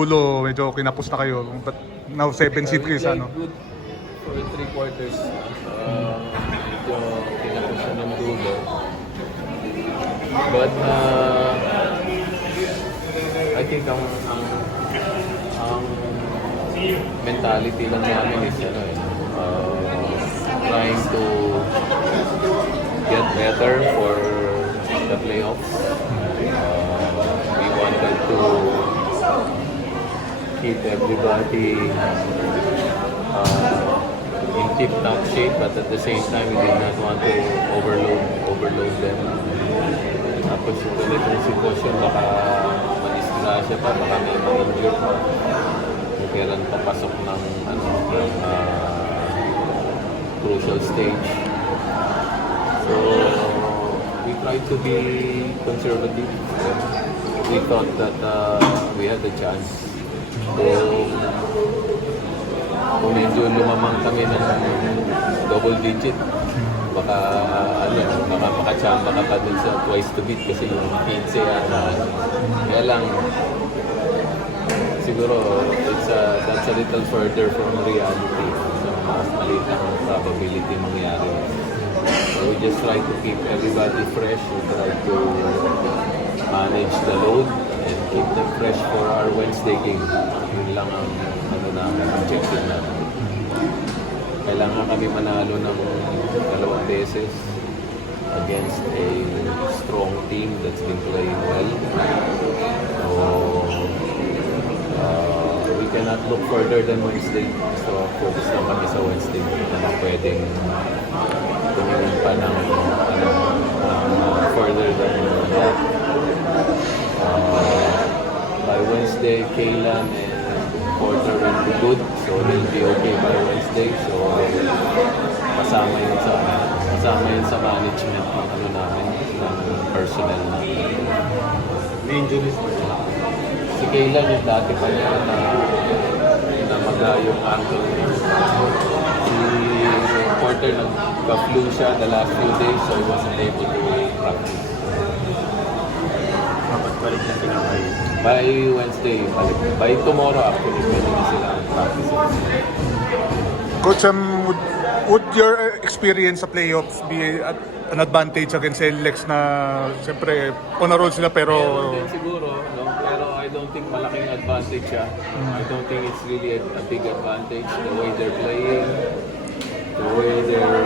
Dulo, medyo kinapos na kayo. But now 7 seed kayo sa ano. Good for 3 quarters. Medyo kinapos na ng dulo. But I think ang mentality lang namin is trying to get better for the playoffs. We wanted to keep everybody in tip-top shape, but at the same time, we did not want to overload them. Tapos yung ganitong sitwasyon, baka madisgrasya pa, baka may ma-injure pa. Kung kailan papasok ng crucial stage. So, we tried to be conservative. We thought that we had the chance. So, kung medyo lumamang kami ng double digit, baka makachamba ka pa dun sa twice to beat kasi yung 15 kaya lang siguro that's a little further from reality, so mas maliit ang probability mangyari. So we just try to keep everybody fresh, we try to manage the load and keep them fresh for our Wednesday game. Yun lang ang objective natin. Kailangan kami manalo ng 2 beses against a strong team that's been playing well. So, we cannot look further than Wednesday. So, focus lang kami sa Wednesday. Hindi naman pwedeng tumingin pa ng further than that. By Wednesday, Kaylan and Porter will be good, so they'll be okay by Wednesday. So kasama yun sa management ng namin, ng personnel namin. May injuries pa siya. Si Kaylan yung dati pa niya na magayong ankle. Si Porter nagka-flu siya the last few days, so he wasn't able to practice. Dapat balik na sila kayo. By Wednesday, balik. By tomorrow, actually, pwede na sila practice. Coach, would your experience sa playoffs be an advantage against LX na siyempre on a roll sila pero Meron din siguro, no? Pero I don't think malaking advantage siya. I don't think it's really a big advantage. The way they're playing, the way they're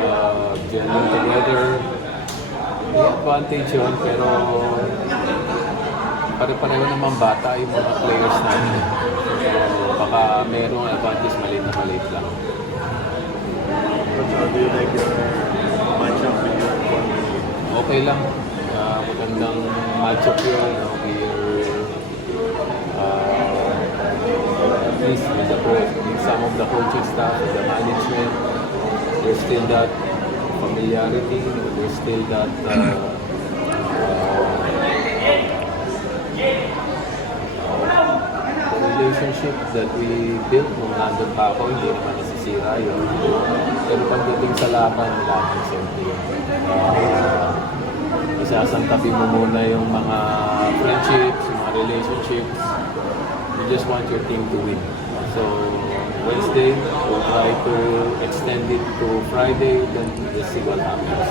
gelling together. May advantage yun, pero pare-pareho naman bata yung mga players natin. So, baka merong advantage, maliit lang. But how do you like your matchup with your former team? Okay lang. Magandang matchup yun. At least with some of the coaching staff and the management, there's still that familiarity, there's still that relationship that we built nung nandun pa ako, hindi naman nasisira yun. Pero pagdating sa laban siyempre yun. Isasantabi mo muna yung mga friendships, yung mga relationships. You just want your team to win. So, Wednesday, we'll try to extend it to Friday, then we'll see what happens.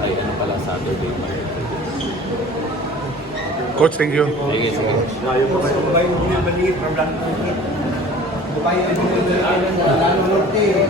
Ay, Saturday pa rin. Coach, thank you. Sige, sige. Layo pa kayo. Bayo din maliit from Lalo Norte.